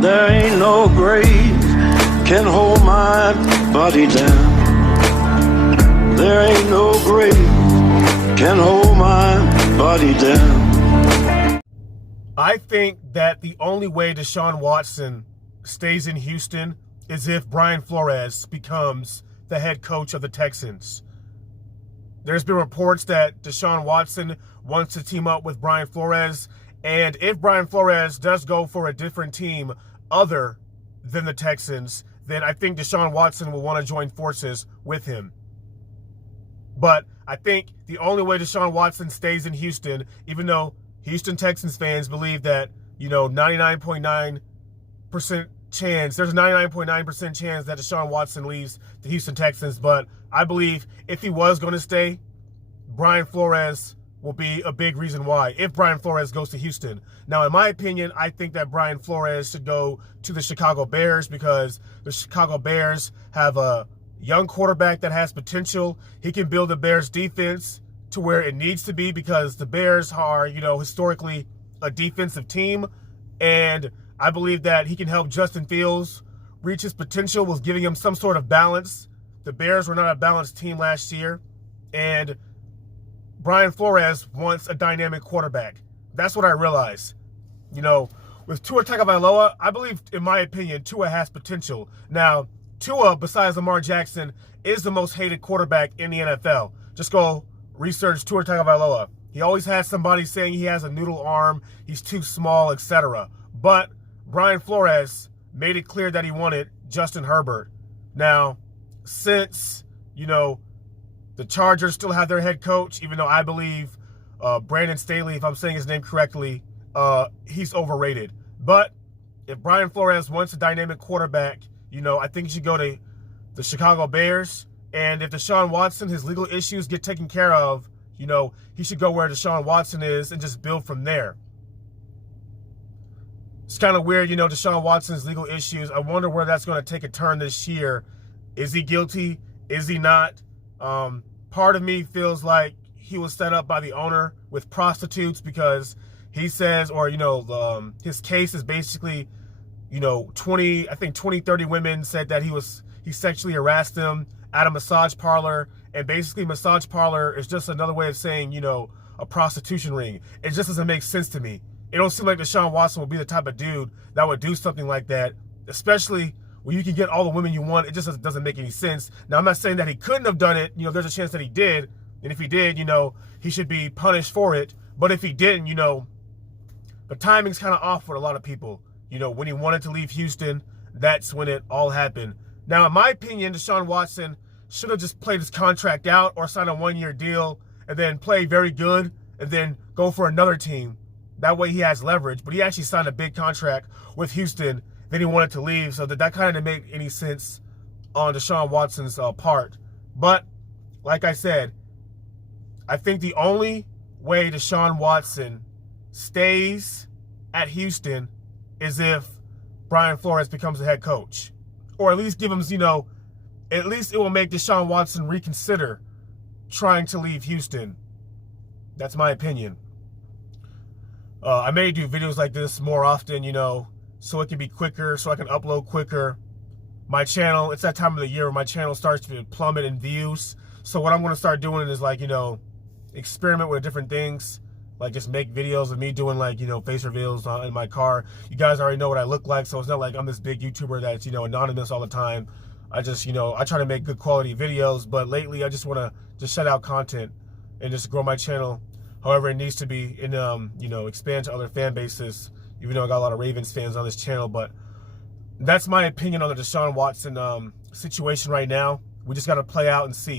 There ain't no grave can hold my body down. There ain't no grave can hold my body down. I think that the only way Deshaun Watson stays in Houston is if Brian Flores becomes the head coach of the Texans. There's been reports that Deshaun Watson wants to team up with Brian Flores, and if Brian Flores does go for a different team other than the Texans, then I think Deshaun Watson will want to join forces with him. But I think the only way Deshaun Watson stays in Houston, even though Houston Texans fans believe that, 99.9% chance, there's a 99.9% chance that Deshaun Watson leaves the Houston Texans, but I believe if he was going to stay, Brian Flores will be a big reason why, if Brian Flores goes to Houston. Now, in my opinion, I think that Brian Flores should go to the Chicago Bears because the Chicago Bears have a young quarterback that has potential. He can build the Bears defense to where it needs to be because the Bears are, historically a defensive team. And I believe that he can help Justin Fields reach his potential with giving him some sort of balance. The Bears were not a balanced team last year. And Brian Flores wants a dynamic quarterback. That's what I realized. With Tua Tagovailoa, I believe, in my opinion, Tua has potential. Now, Tua, besides Lamar Jackson, is the most hated quarterback in the NFL. Just go research Tua Tagovailoa. He always has somebody saying he has a noodle arm, he's too small, etc. But Brian Flores made it clear that he wanted Justin Herbert. Now, since, the Chargers still have their head coach, even though I believe Brandon Staley, if I'm saying his name correctly, he's overrated. But if Brian Flores wants a dynamic quarterback, I think he should go to the Chicago Bears. And if Deshaun Watson, his legal issues get taken care of, he should go where Deshaun Watson is and just build from there. It's kind of weird, Deshaun Watson's legal issues. I wonder where that's going to take a turn this year. Is he guilty? Is he not? Part of me feels like he was set up by the owner with prostitutes because he says, or, his case is basically, 20, 30 women said that he sexually harassed them at a massage parlor. And basically massage parlor is just another way of saying, a prostitution ring. It just doesn't make sense to me. It don't seem like Deshaun Watson would be the type of dude that would do something like that, especially when you can get all the women you want. It just doesn't make any sense. Now, I'm not saying that he couldn't have done it. There's a chance that he did. And if he did, he should be punished for it. But if he didn't, the timing's kind of off with a lot of people. When he wanted to leave Houston, that's when it all happened. Now, in my opinion, Deshaun Watson should have just played his contract out or signed a one-year deal and then play very good and then go for another team. That way he has leverage. But he actually signed a big contract with Houston. Then he wanted to leave. So that kind of didn't make any sense on Deshaun Watson's part. But like I said, I think the only way Deshaun Watson stays at Houston is if Brian Flores becomes the head coach. Or at least give him, at least it will make Deshaun Watson reconsider trying to leave Houston. That's my opinion. I may do videos like this more often, so it can be quicker, so I can upload quicker. My channel, it's that time of the year where my channel starts to plummet in views. So what I'm going to start doing is experiment with different things. Like just make videos of me doing face reveals in my car. You guys already know what I look like, so it's not like I'm this big YouTuber that's, anonymous all the time. I just, I try to make good quality videos, but lately I just want to just shut out content and just grow my channel however it needs to be and, expand to other fan bases, even though I got a lot of Ravens fans on this channel. But that's my opinion on the Deshaun Watson situation right now. We just got to play out and see.